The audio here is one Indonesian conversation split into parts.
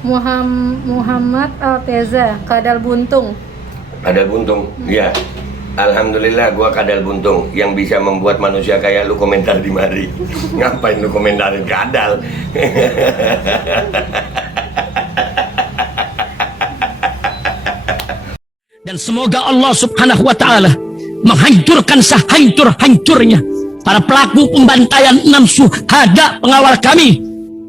Muhammad Alteza, kadal buntung. Kadal buntung, ya. Alhamdulillah gua kadal buntung yang bisa membuat manusia kayak lu komentar di mari. Ngapain lu komentarin kadal? Dan semoga Allah subhanahu wa ta'ala menghancurkan sehancur-hancurnya para pelaku pembantaian 6 syuhada pengawal kami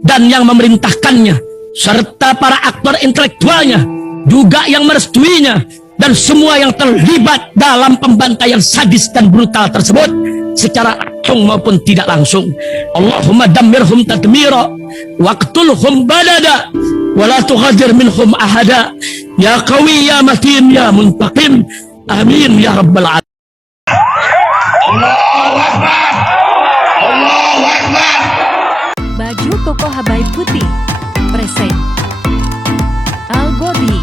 dan yang memerintahkannya, serta para aktor intelektualnya juga yang merestuinya, dan semua yang terlibat dalam pembantaian sadis dan brutal tersebut secara langsung maupun tidak langsung. Allahumma dammirhum tadmira waqtulhum badada wala tughadir minhum ahada ya qawi ya matin ya muntaqim, amin ya rabbal alamin. Allahu Akbar, Allahu Akbar. Baju koko Habaib putih present Al Gobi.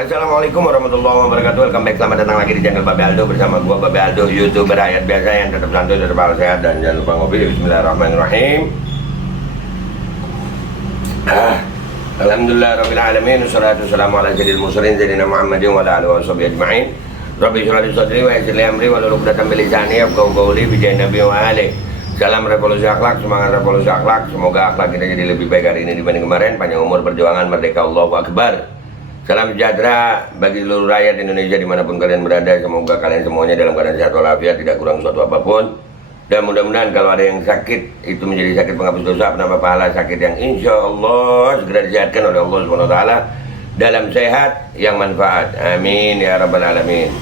Assalamualaikum warahmatullahi wabarakatuh. Welcome back, selamat datang lagi di channel Babe Aldo bersama gua Babe Aldo, YouTuber rakyat biasa yang tetap santuy, tetap sehat, dan jangan lupa ngopi. Bismillahirrahmanirrahim. Alhamdulillah rabbil alamin, wassalatu wassalamu ala sayyidil mursalin sayyidina Muhammadin wa ala alihi washabihi ajma'in. Rabbi shrah li sadri wa yassir li amri wahlul 'uqdatam min lisani yafqahu qawli bi jahi nabi wa ali. Salam revolusi akhlak, semangat revolusi akhlak. Semoga akhlak kita jadi lebih baik hari ini dibanding kemarin. Panjang umur, perjuangan, merdeka, Allahu Akbar. Salam sejahtera bagi seluruh rakyat Indonesia dimanapun kalian berada. Semoga kalian semuanya dalam keadaan sehat walafiat, tidak kurang suatu apapun. Dan mudah-mudahan kalau ada yang sakit, itu menjadi sakit penghapus dosa, penambah pahala, sakit yang insya Allah segera disehatkan oleh Allah SWT dalam sehat yang manfaat. Amin ya rabbal alamin.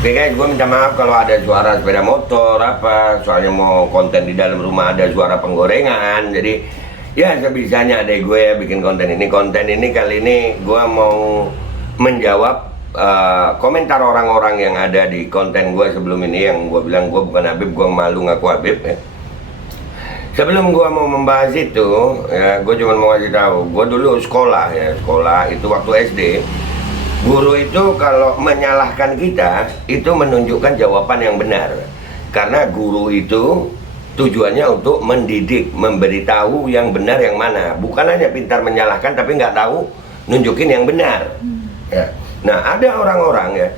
Oke guys, gue minta maaf kalau ada suara sepeda motor apa, soalnya mau konten di dalam rumah ada suara penggorengan. Jadi ya sebisanya adek gue ya bikin konten ini. Konten ini kali ini gue mau menjawab komentar orang-orang yang ada di konten gue sebelum ini, yang gue bilang gue bukan Habib, gue malu ngaku Habib ya. Sebelum gue mau membahas itu ya, gue cuma mau kasih tahu, gue dulu sekolah ya, sekolah itu waktu SD. Guru itu kalau menyalahkan kita itu menunjukkan jawaban yang benar, karena guru itu tujuannya untuk mendidik, memberitahu yang benar yang mana, bukan hanya pintar menyalahkan tapi nggak tahu nunjukin yang benar. Ya. Nah ada orang-orang ya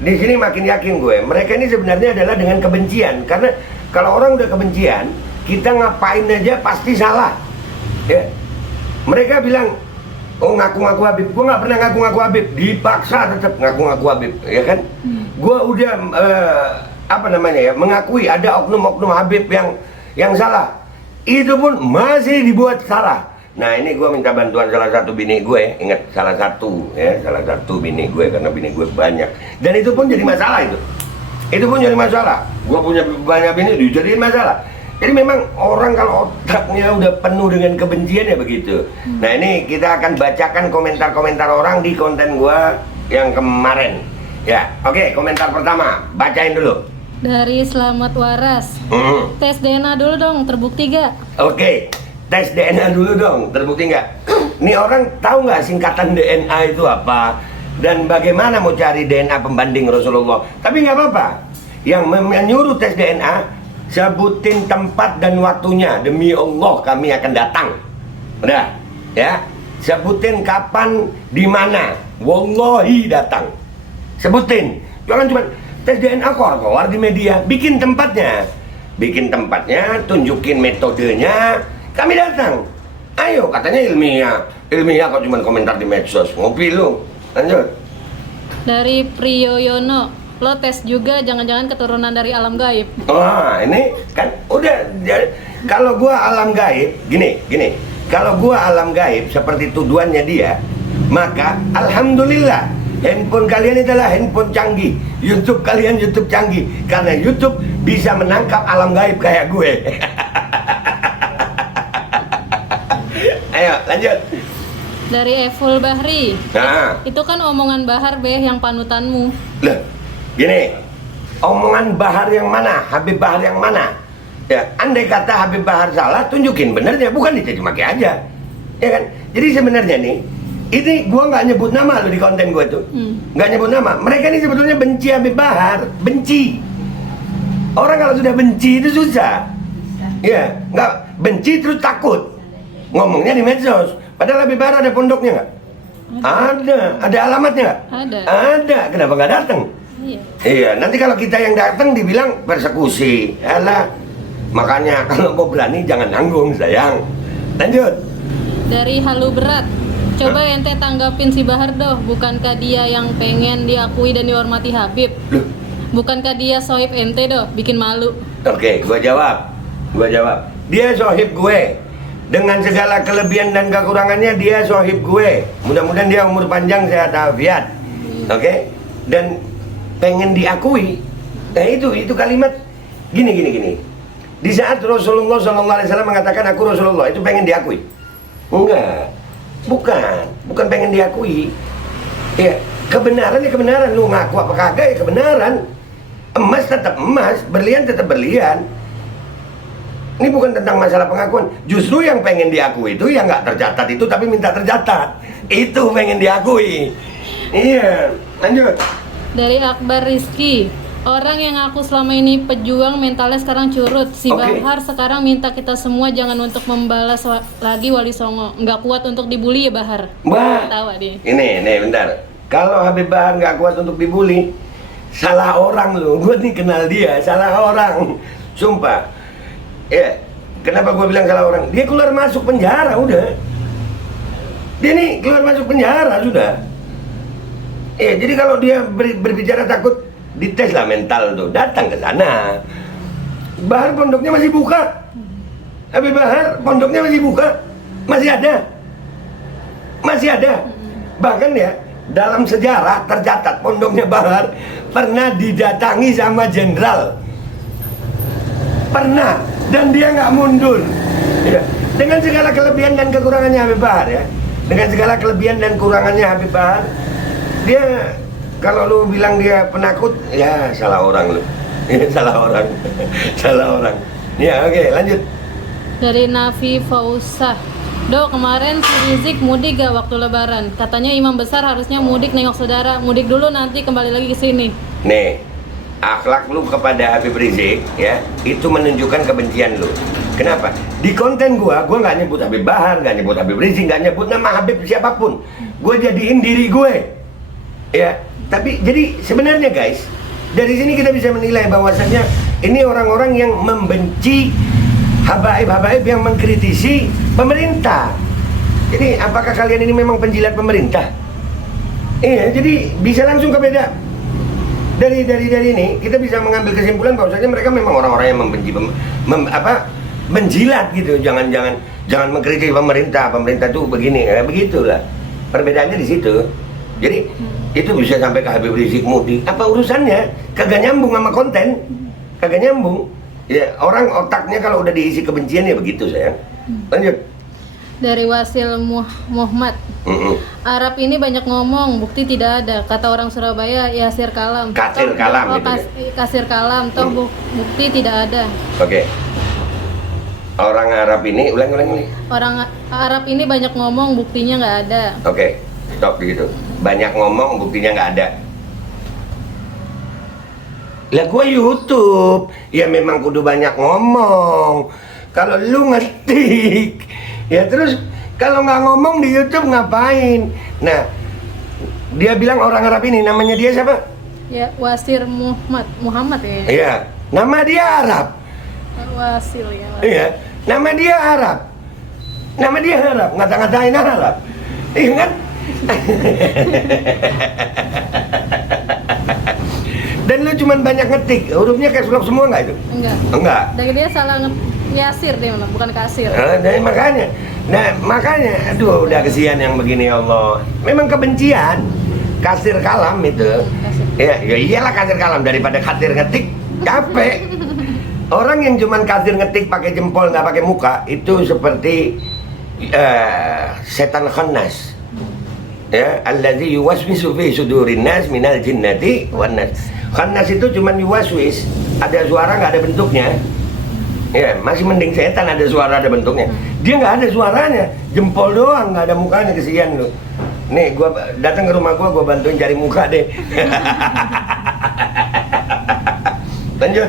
di sini makin yakin gue, mereka ini sebenarnya adalah dengan kebencian, karena kalau orang udah kebencian, kita ngapain aja pasti salah. Ya. Mereka bilang, oh ngaku-ngaku Habib, gue nggak pernah ngaku-ngaku Habib, dipaksa tetap ngaku-ngaku Habib, ya kan? Gue udah apa namanya ya, mengakui ada oknum-oknum Habib yang salah, itu pun masih dibuat salah. Nah ini gue minta bantuan salah satu bini gue, ingat salah satu ya, salah satu bini gue, karena bini gue banyak, dan itu pun jadi masalah. Itu pun jadi masalah. Gue punya banyak bini, dijadiin masalah. Jadi memang orang kalau otaknya udah penuh dengan kebencian ya begitu. Nah ini kita akan bacakan komentar-komentar orang di konten gue yang kemarin. Ya, oke, komentar pertama, bacain dulu. Dari Selamat Waras. Tes DNA dulu dong, terbukti gak? Oke, tes DNA dulu dong, terbukti nggak? Nih orang tahu nggak singkatan DNA itu apa? Dan bagaimana mau cari DNA pembanding Rasulullah? Tapi nggak apa-apa. Yang menyuruh tes DNA, sebutin tempat dan waktunya. Demi Allah kami akan datang. Udah, ya. Sebutin kapan, di mana. Wallahi datang. Sebutin, jangan cuma tes DNA keluar di media. Bikin tempatnya, tunjukin metodenya, kami datang. Ayo, katanya ilmiah kok cuma komentar di medsos. Ngopi lu, lanjut. Dari Priyoyono, lo tes juga jangan-jangan keturunan dari alam gaib. Wah, ini kan udah. Kalau gua alam gaib, gini. Kalau gua alam gaib seperti tuduhannya dia, maka alhamdulillah handphone kalian adalah handphone canggih, YouTube kalian YouTube canggih, karena YouTube bisa menangkap alam gaib kayak gue. Ayo lanjut. Dari Eful Bahri. Nah, Itu kan omongan Bahar Beh yang panutanmu. lah, gini, omongan Bahar yang mana, Habib Bahar yang mana? Ya, andai kata Habib Bahar salah, tunjukin benernya, bukan dicaci maki aja, ya kan? Jadi sebenarnya nih, ini gua nggak nyebut nama lo di konten gua tuh, nggak nyebut nama. Mereka ini sebetulnya benci Habib Bahar, benci. Orang kalau sudah benci itu susah, ya, nggak benci terus takut ngomongnya di medsos. Padahal Habib Bahar ada pondoknya nggak? Ada alamatnya nggak? Ada. Kenapa nggak datang? Iya. Iya, nanti kalau kita yang datang dibilang persekusi. Alah, makanya kalau mau berani jangan nanggung, sayang. Lanjut. Dari Halu Berat. Coba ente tanggapin si Bahar doh. Bukankah dia yang pengen diakui dan dihormati Habib? Loh, Bukankah dia sohib ente doh? Bikin malu. oke, gua jawab. Dia sohib gue. Dengan segala kelebihan dan kekurangannya dia sohib gue. Mudah-mudahan dia umur panjang, sehat afiat. Oke? Dan pengen diakui. Nah itu kalimat gini. Di saat Rasulullah SAW mengatakan aku Rasulullah, itu pengen diakui? Enggak. Bukan pengen diakui. Ya, kebenaran ya kebenaran. Lu ngaku apa kagak ya kebenaran. Emas tetap emas, berlian tetap berlian. Ini bukan tentang masalah pengakuan. Justru yang pengen diakui itu yang nggak tercatat itu tapi minta tercatat. Itu pengen diakui. Iya, lanjut. Dari Akbar Rizky. Orang yang aku selama ini pejuang mentalnya sekarang curut. Si Oke. Bahar sekarang minta kita semua jangan untuk membalas lagi Wali Songo. Nggak kuat untuk dibully ya Bahar. Mbak, Tawa dia. ini bentar. Kalau Habib Bahar nggak kuat untuk dibully, salah orang lu. Gue nih kenal dia, salah orang. Sumpah. Ya, kenapa gue bilang salah orang? Dia keluar masuk penjara udah. Dia nih keluar masuk penjara sudah. Jadi kalau dia berbicara takut, dites lah mental tuh, datang ke sana. Bahar pondoknya masih buka. Habib Bahar pondoknya masih buka, masih ada. Bahkan ya dalam sejarah tercatat pondoknya Bahar pernah didatangi sama jenderal. Pernah, dan dia nggak mundur. Ya. Dengan segala kelebihan dan kekurangannya Habib Bahar ya. Dengan segala kelebihan dan kurangannya Habib Bahar, dia kalau lu bilang dia penakut, ya salah orang lu. Ya, salah orang. Ya, oke, lanjut. Dari Nafi Fausah. Do, kemarin si Rizik mudik gak waktu lebaran? Katanya imam besar harusnya mudik nengok saudara. Mudik dulu nanti kembali lagi ke sini. Nih, akhlak lu kepada Habib Rizik ya, itu menunjukkan kebencian lu. Kenapa? Di konten gua nggak nyebut Habib Bahar, nggak nyebut Habib Rizik, nggak nyebut nama Habib siapapun. Gua jadiin diri gue. Ya, tapi jadi sebenarnya guys, dari sini kita bisa menilai bahwasannya ini orang-orang yang membenci habaib-habaib yang mengkritisi pemerintah. Jadi apakah kalian ini memang penjilat pemerintah? Iya, jadi bisa langsung ke beda. Dari ini kita bisa mengambil kesimpulan bahwasanya mereka memang orang-orang yang membenci menjilat gitu. Jangan mengkritik pemerintah tuh begini, begitulah. Perbedaannya di situ. Jadi itu bisa sampai ke Habib Rizik mudik. Apa urusannya? Kagak nyambung sama konten. Kagak nyambung. Ya, orang otaknya kalau udah diisi kebencian ya begitu, sayang. Lanjut. Dari Wasil Muhammad. Arab ini banyak ngomong, bukti tidak ada. Kata orang Surabaya, Yasir Kalam. Kasir kalam itu ya? Kasir Kalam, toh bukti tidak ada. Oke. Orang Arab ini, ulang. Orang Arab ini banyak ngomong, buktinya nggak ada. Oke, stop begitu. Banyak ngomong, buktinya nggak ada. Lah gua YouTube, ya memang kudu banyak ngomong. Kalau lu ngetik, ya terus kalau nggak ngomong di YouTube ngapain? Nah, dia bilang orang Arab ini namanya dia siapa? Ya, Wasir Muhammad ya. Iya, nama dia Arab. Wasil ya. Iya, nama dia Arab. Ngata-ngatain Arab. Iya kan? Dan lu cuman banyak ngetik, hurufnya caps lock semua nggak itu? Enggak. Dari dia salah Yasir dia malah, bukan kasir. Makanya, aduh udah kesian yang begini ya Allah. Memang kebencian, kasir kalam itu. Ya iyalah kasir kalam daripada kasir ngetik, capek. Orang yang cuman kasir ngetik pakai jempol nggak pakai muka itu seperti setan khannas. Ya, allazi yuwaswisu fi sudurin nas minal jinnati wan nas. Khannas itu cuma yuwaswis, ada suara nggak ada bentuknya. Ya, masih mending setan ada suara ada bentuknya. Dia nggak ada suaranya, jempol doang, nggak ada mukanya, kesian lu. Nih, gua datang ke rumah gua bantuin cari muka deh. Lanjut.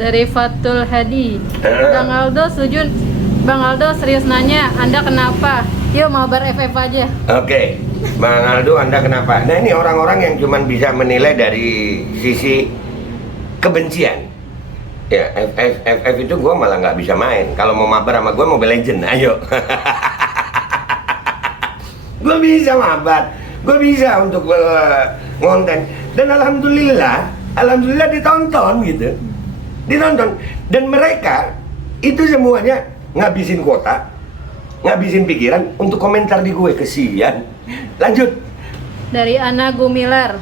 Dari Fatul Hadi. Bang Aldo setuju. Bang Aldo serius nanya, Anda kenapa? Yuk mabar FF aja. Oke, Bang Aldo, Anda kenapa? Nah, ini orang-orang yang cuman bisa menilai dari sisi kebencian. Ya, FF itu gue malah nggak bisa main. Kalau mau mabar sama gue Mobile Legend, ayo. Gue bisa mabar, gue bisa untuk ngonten. Dan alhamdulillah ditonton gitu, ditonton. Dan mereka itu semuanya ngabisin kuota, ngabisin pikiran untuk komentar di gue, kesian. Lanjut. Dari Ana Gumilar.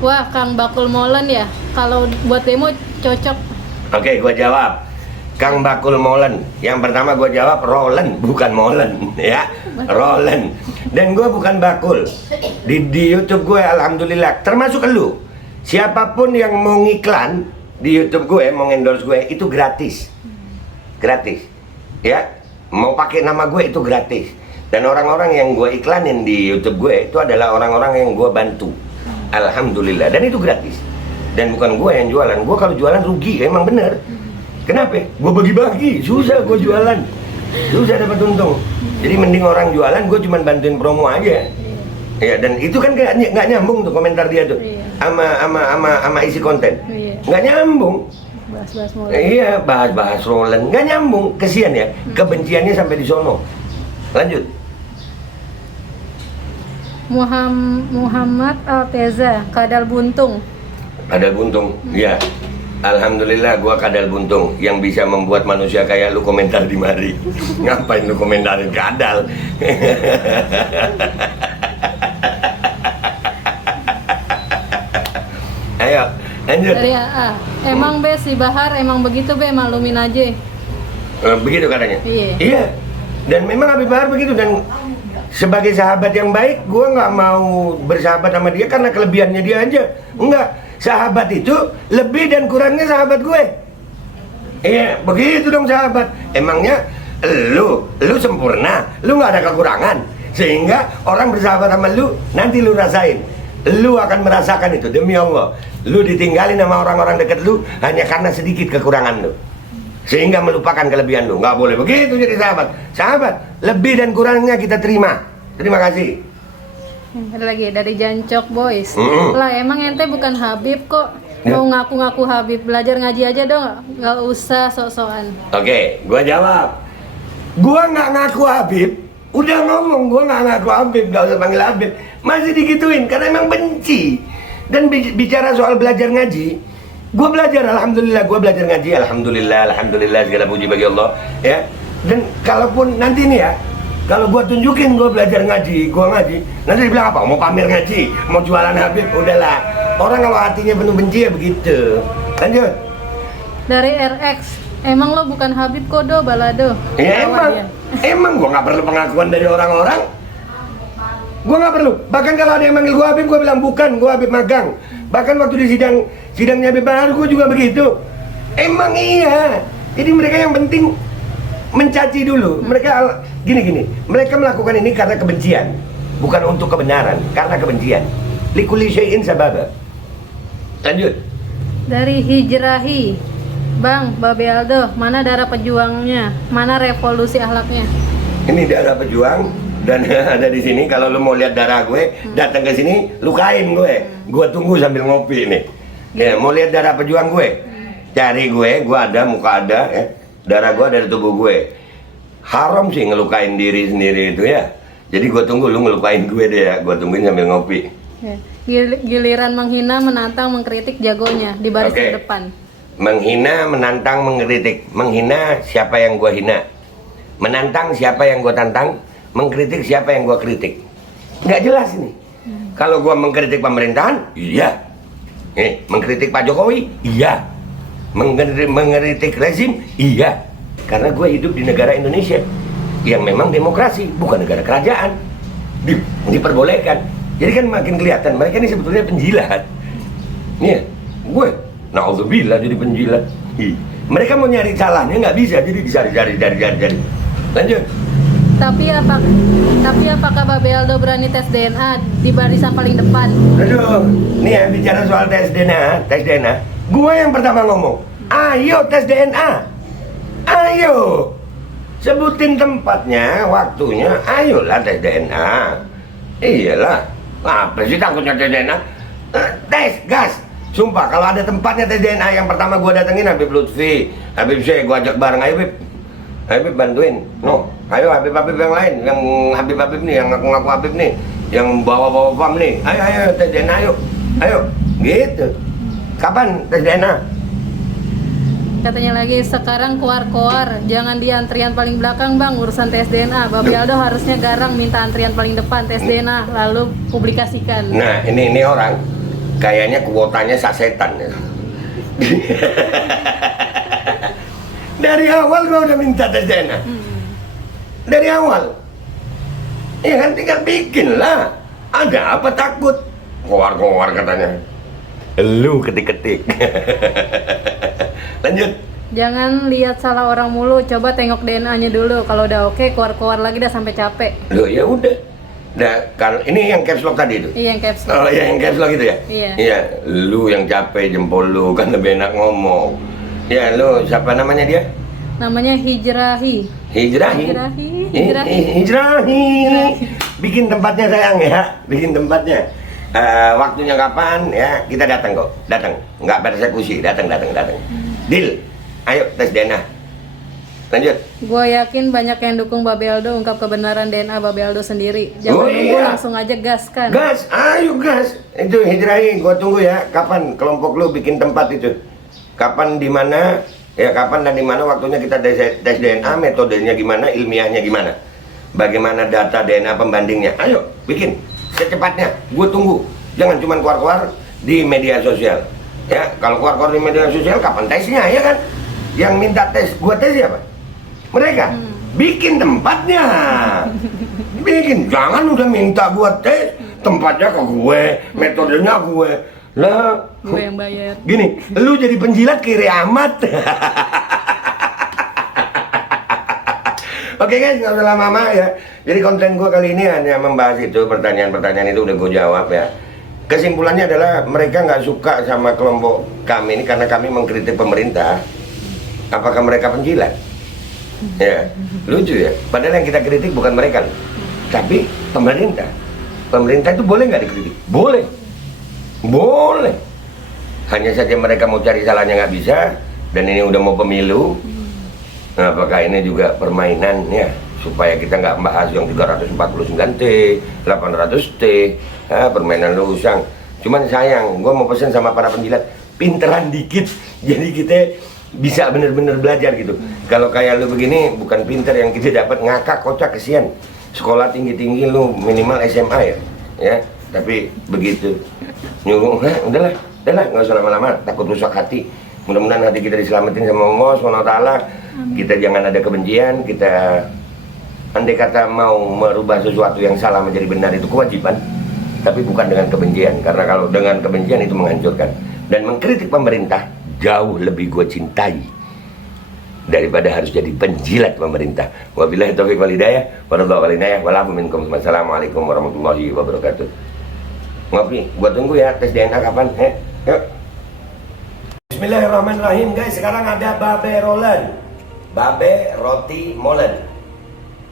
Wah, Kang Bakul Molen ya. Kalau buat demo cocok. Oke, gue jawab. Kang Bakul Molen. Yang pertama gue jawab Rolen, bukan Molen, ya. Rolen. Dan gue bukan bakul. Di YouTube gue, alhamdulillah, termasuk elu. Siapapun yang mau ngiklan di YouTube gue, mau endorse gue, itu gratis. Gratis. Ya, mau pakai nama gue itu gratis. Dan orang-orang yang gue iklanin di YouTube gue itu adalah orang-orang yang gue bantu. Alhamdulillah. Dan itu gratis. Dan bukan gue yang jualan. Gue kalau jualan rugi, emang bener. Kenapa? Gue bagi-bagi, susah gue jualan, susah dapat untung. Jadi mending orang jualan, gue cuma bantuin promo aja. Ya, dan itu kan nggak nyambung tuh komentar dia tuh, sama isi konten. Nggak nyambung. Bahas-bahas Molen. Iya, bahas-bahas Rolen, nggak nyambung. Kesian ya, kebenciannya sampai di sono. Lanjut. Muhammad Alteza, Kadal Buntung. Kadal buntung, ya. Alhamdulillah gua kadal buntung yang bisa membuat manusia kayak lu komentar di mari. Ngapain lu komentarin kadal? Ayo, lanjut. Dari AA. Emang Be si Bahar emang begitu Be, maklumin aja. Begitu katanya. Iya. Iya. Dan memang Habib Bahar begitu, dan sebagai sahabat yang baik, gua nggak mau bersahabat sama dia karena kelebihannya dia aja. Enggak. Sahabat itu lebih dan kurangnya sahabat gue. Iya, begitu dong sahabat. Emangnya lu sempurna, lu nggak ada kekurangan, sehingga orang bersahabat sama lu, nanti lu rasain, lu akan merasakan itu demi Allah. Lu ditinggalin sama orang-orang dekat lu hanya karena sedikit kekurangan lu, sehingga melupakan kelebihan lu. Nggak boleh begitu jadi sahabat. Sahabat, lebih dan kurangnya kita terima. Terima kasih. Ada lagi dari Jancok Boys. Lah emang ente bukan Habib kok. Mau ngaku-ngaku Habib, belajar ngaji aja dong, nggak usah sok-sokan. Oke, gua jawab. Gua nggak ngaku Habib. Udah ngomong, gua nggak ngaku Habib, nggak usah panggil Habib. Masih digituin karena emang benci. Dan bicara soal belajar ngaji, gua belajar, alhamdulillah, gua belajar ngaji, alhamdulillah, segala puji bagi Allah, ya. Dan kalaupun nanti nih ya, kalau gua tunjukin gua belajar ngaji, gua ngaji, nanti dibilang apa? Mau pamer ngaji, mau jualan Habib, udahlah. Orang kalau hatinya penuh benci ya begitu. Lanjut. Dari RX, emang lo bukan Habib Kodo Balado? Ya emang gua nggak perlu pengakuan dari orang-orang. Gua nggak perlu. Bahkan kalau ada yang manggil gua Habib, gua bilang bukan, gua Habib magang. Bahkan waktu di sidangnya Habib Bahar, gua juga begitu. Emang iya. Jadi mereka yang penting mencaci dulu. Mereka gini, mereka melakukan ini karena kebencian, bukan untuk kebenaran, karena kebencian. Likulli syai'in sababa. Lanjut. Dari Hijrahi, Bang Babe Aldo, mana darah pejuangnya, mana revolusi akhlaknya? Ini darah pejuang dan ada di sini. Kalau lu mau lihat darah gue, datang ke sini, lukain gue tunggu sambil ngopi nih. Ya, mau lihat darah pejuang gue, cari gue ada, muka ada, ya. Darah gue dari tubuh gue. Haram sih ngelukain diri sendiri itu ya. Jadi gue tunggu lu ngelukain gue deh ya. Gue tungguin sambil ngopi. Ya. Giliran menghina, menantang, mengkritik jagonya di baris terdepan. Menghina, menantang, mengkritik. Menghina siapa yang gue hina. Menantang siapa yang gue tantang. Mengkritik siapa yang gue kritik. Nggak jelas ini. Kalau gue mengkritik pemerintahan, iya. Mengkritik Pak Jokowi, iya. Mengkritik rezim, iya. Karena gue hidup di negara Indonesia yang memang demokrasi, bukan negara kerajaan. diperbolehkan. Jadi kan makin kelihatan mereka ini sebetulnya penjilat. Nih, gue, naudzubillah jadi penjilat. Mereka mau nyari salahnya nggak bisa, jadi dicari. Lanjut. Tapi apakah Babe Aldo berani tes DNA di barisan paling depan? Aduh, nih ya bicara soal tes DNA, gue yang pertama ngomong, ayo tes DNA, ayo, sebutin tempatnya, waktunya, ayolah tes DNA, iyalah, apa sih takutnya tes DNA, tes, gas, sumpah kalau ada tempatnya tes DNA yang pertama gue datengin Habib Lutfi, Habib Syekh, gue ajak bareng, ayo Habib bantuin, no, ayo Habib yang lain, yang Habib nih, yang ngaku Habib nih, yang bawa pam nih, ayo tes DNA, ayo, gitu. Kapan tes DNA? Katanya lagi sekarang koar, jangan di antrian paling belakang bang urusan tes DNA. Babe Aldo harusnya garang minta antrian paling depan tes DNA lalu publikasikan. Nah ini orang kayaknya kuotanya sasetan ya. Dari awal gua udah minta tes DNA. Dari awal. Ya kan tinggal bikin lah. Ada apa takut? Koar katanya. Lu ketik-ketik. Lanjut. Jangan lihat salah orang mulu, coba tengok DNA-nya dulu. Kalau udah oke, keluar lagi dah sampai capek. Loh ya udah. Nah, kalau ini yang caps lock tadi itu. Iya yang caps lock. Oh, ya yang caps lock itu ya? Iya. Iya, lu yang capek jempol lu kan lebih enak ngomong. Ya, lu siapa namanya dia? Namanya Hijrahi. Hijrahi. Bikin tempatnya sayang ya, bikin tempatnya. Waktunya kapan ya? Kita datang kok, nggak persekusi, datang. Deal, ayo tes DNA. Lanjut. Gue yakin banyak yang dukung Babe Aldo ungkap kebenaran DNA Babe Aldo sendiri. Jangan nunggu, langsung aja gas kan. Gas, ayo gas. Itu Hijrahi, gue tunggu ya. Kapan kelompok lu bikin tempat itu? Kapan, di mana? Ya kapan dan di mana waktunya kita tes DNA, metodenya gimana, ilmiahnya gimana? Bagaimana data DNA pembandingnya? Ayo, bikin secepatnya. Gue tunggu. Jangan cuma keluar di media sosial. Ya, kalau keluar di media sosial kapan tesnya ya kan? Yang minta tes, gue tes siapa? Mereka. Bikin tempatnya. Bikin, jangan udah minta gue tes, tempatnya ke gue, metodenya gue. Lah, gue yang bayar. Gini, lu jadi penjilat kiri amat. Oke guys, nggak usah lama-lama ya. Jadi konten gue kali ini hanya membahas itu, pertanyaan-pertanyaan itu udah gue jawab ya. Kesimpulannya adalah mereka nggak suka sama kelompok kami ini karena kami mengkritik pemerintah. Apakah mereka penjilat? Ya, lucu ya. Padahal yang kita kritik bukan mereka, tapi pemerintah. Pemerintah itu boleh nggak dikritik? Boleh. Hanya saja mereka mau cari salahnya nggak bisa. Dan ini udah mau pemilu. Nah, apakah ini juga permainan ya? Supaya kita nggak membahas yang 349T, 800T, permainan lu usang. Cuman sayang, gue mau pesan sama para penjilat, pinteran dikit. Jadi kita bisa bener-bener belajar gitu. Kalau kayak lu begini, bukan pinter yang kita dapat, ngakak, kocak, kesian. Sekolah tinggi-tinggi lu minimal SMA ya. Tapi begitu nyuruh, udahlah, nggak usah lama-lama, takut rusak hati. Mudah-mudahan hati kita diselamatin sama Allah SWT. Kita jangan ada kebencian. Kita andai kata mau merubah sesuatu yang salah menjadi benar itu kewajiban, tapi bukan dengan kebencian. Karena kalau dengan kebencian itu menghancurkan. Dan mengkritik pemerintah jauh lebih gue cintai daripada harus jadi penjilat pemerintah. Wabillahi taufiq wal hidayah, walafu minkum. Wassalamualaikum warahmatullahi wabarakatuh. Ngopi, gua tunggu ya tes DNA kapan? Yuk. Bismillahirrahmanirrahim guys. Sekarang ada Babe Rolen, Babe Roti Molen.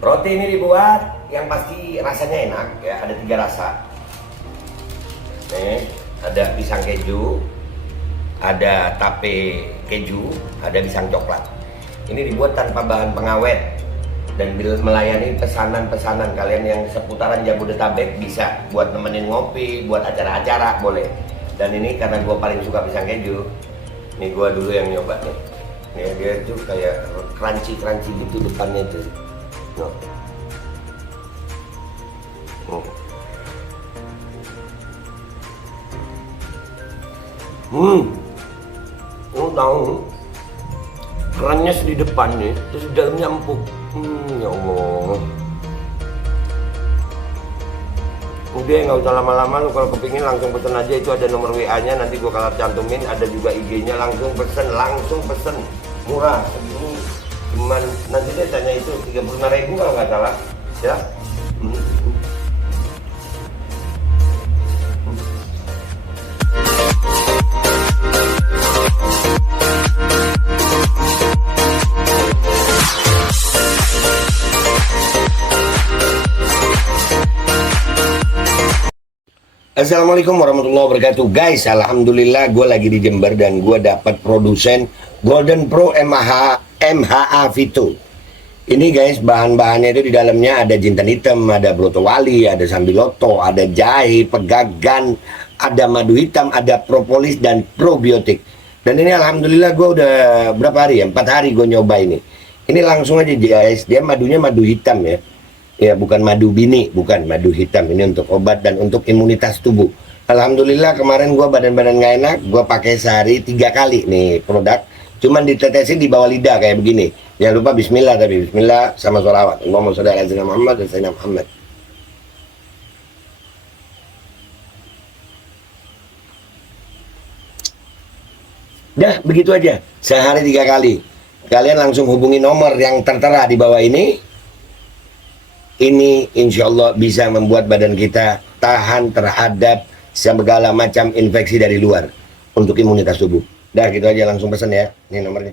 Roti ini dibuat yang pasti rasanya enak ya. Ada 3 rasa. Nih, ada pisang keju, ada tape keju, ada pisang coklat. Ini dibuat tanpa bahan pengawet dan melayani pesanan-pesanan kalian yang seputaran Jabodetabek, bisa buat nemenin ngopi, buat acara-acara boleh. Dan ini karena gue paling suka pisang keju, ini gue dulu yang nyoba nih. Nih dia tuh kayak crunchy gitu depannya tuh. Tahu kerennya di depannya, terus di dalamnya empuk. Ya Allah. Udah nggak usah lama-lama, lu kalau kepingin langsung pesen aja, itu ada nomor WA-nya, nanti gua kalau cantumin, ada juga IG-nya, langsung pesen, murah. Ini cuman nanti dia tanya itu 35.000 kalau nggak salah, ya. Assalamualaikum warahmatullahi wabarakatuh. Guys, alhamdulillah gue lagi di Jember dan gue dapat produsen Golden Pro MHA Vito. Ini guys, bahan-bahannya itu di dalamnya ada jintan hitam, ada broto wali, ada sambiloto, ada jahe, pegagan, ada madu hitam, ada propolis dan probiotik. Dan ini alhamdulillah gue udah berapa hari ya? 4 hari gue nyoba ini. Ini langsung aja guys, dia madunya madu hitam ya. Ya, bukan madu bini, bukan madu hitam. Ini untuk obat dan untuk imunitas tubuh. Alhamdulillah kemarin gua badan-badan nggak enak, gua pakai sehari 3 kali nih produk. Cuman ditetesin di bawah lidah kayak begini. Jangan lupa bismillah, tapi bismillah sama sholawat. Allahumma sholli ala sayyidina Muhammad dan sayyidina Muhammad. Dah, begitu aja. Sehari 3 kali. Kalian langsung hubungi nomor yang tertera di bawah ini. Ini insya Allah bisa membuat badan kita tahan terhadap segala macam infeksi dari luar untuk imunitas tubuh. Dah gitu aja, langsung pesan ya. Ini nomornya.